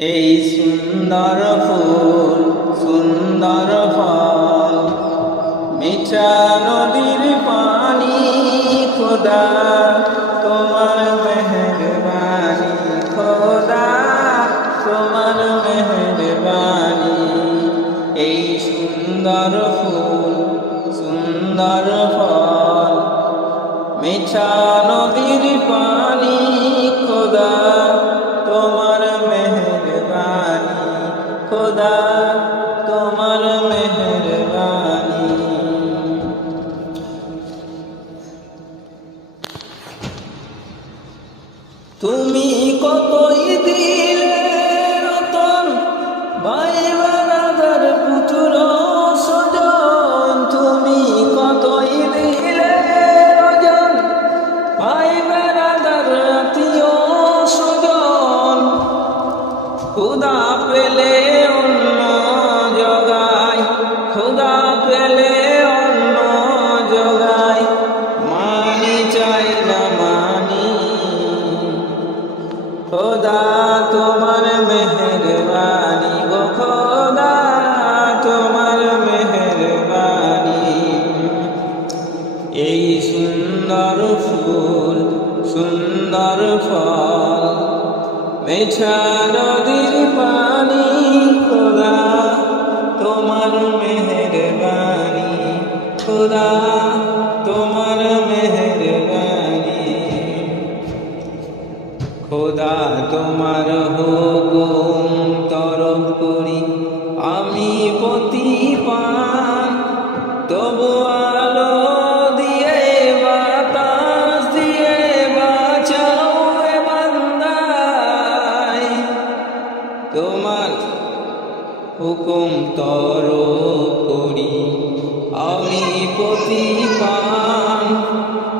এই সুন্দর ফুল সুন্দর ফল মিঠা নদীর পানি খোদা তোমার মেহেরবানি খোদা তোমার মেহেরবানি এই সুন্দর ফুল সুন্দর ফল মিঠা নদীর পানি খোদা তোমার মেহেরবানি খোদা তোমার মেহেরবানি। তুমি কতই দিলে রতন ভাই বারাদার পুত্র স্বজন, তুমি কতই দিলে রজন ভাই বারাদার আত্মীয় স্বজন, খোদা পেলে অন্য জগায় খোদা পেলে অন্য জগায় মানি চাই না মানি খোদা তোমার মেহেরবানি গো খোদা তোমার মেহেরবানি। এই সুন্দর ফুল সুন্দর ফল মিঠা নদীর পানি খোদা তোমার মেহেরবানি খোদা তোমার মেহেরবানি। খোদা তোমার হুকুম তরফ করি আমি প্রতিপান, তবু আলো দিয়ে বাতাস দিয়ে বাঁচাও এ বান্দায়, তোমার হুকুম তরফ করি আমি প্রতিপান,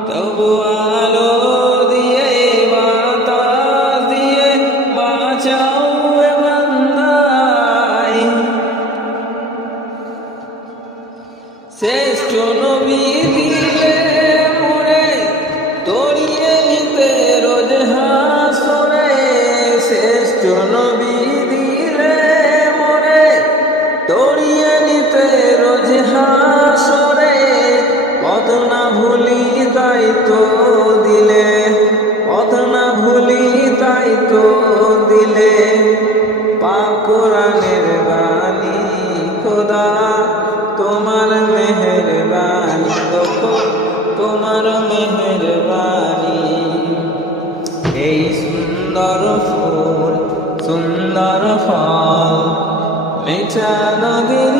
তবু আলো দিয়ে বাতাস দিয়ে বাঁচাও এ বান্দায়। শ্রেষ্ঠ নবী দিলে মোরে তড়িয়ে নিতে রোজ হাসরে, শ্রেষ্ঠ নবী দিলে মোরে তড়িয়ে নিতে রোজ হাসরে, পথ না ভুলি তাই তো দিলে পথ না ভুলি তাই তো দিলে পাক কোরআনের বাণী খোদা তোমার মেহেরবানি গো তোমার মেহেরবানি। এই সুন্দর ফুল সুন্দর ফল মিঠা নদীর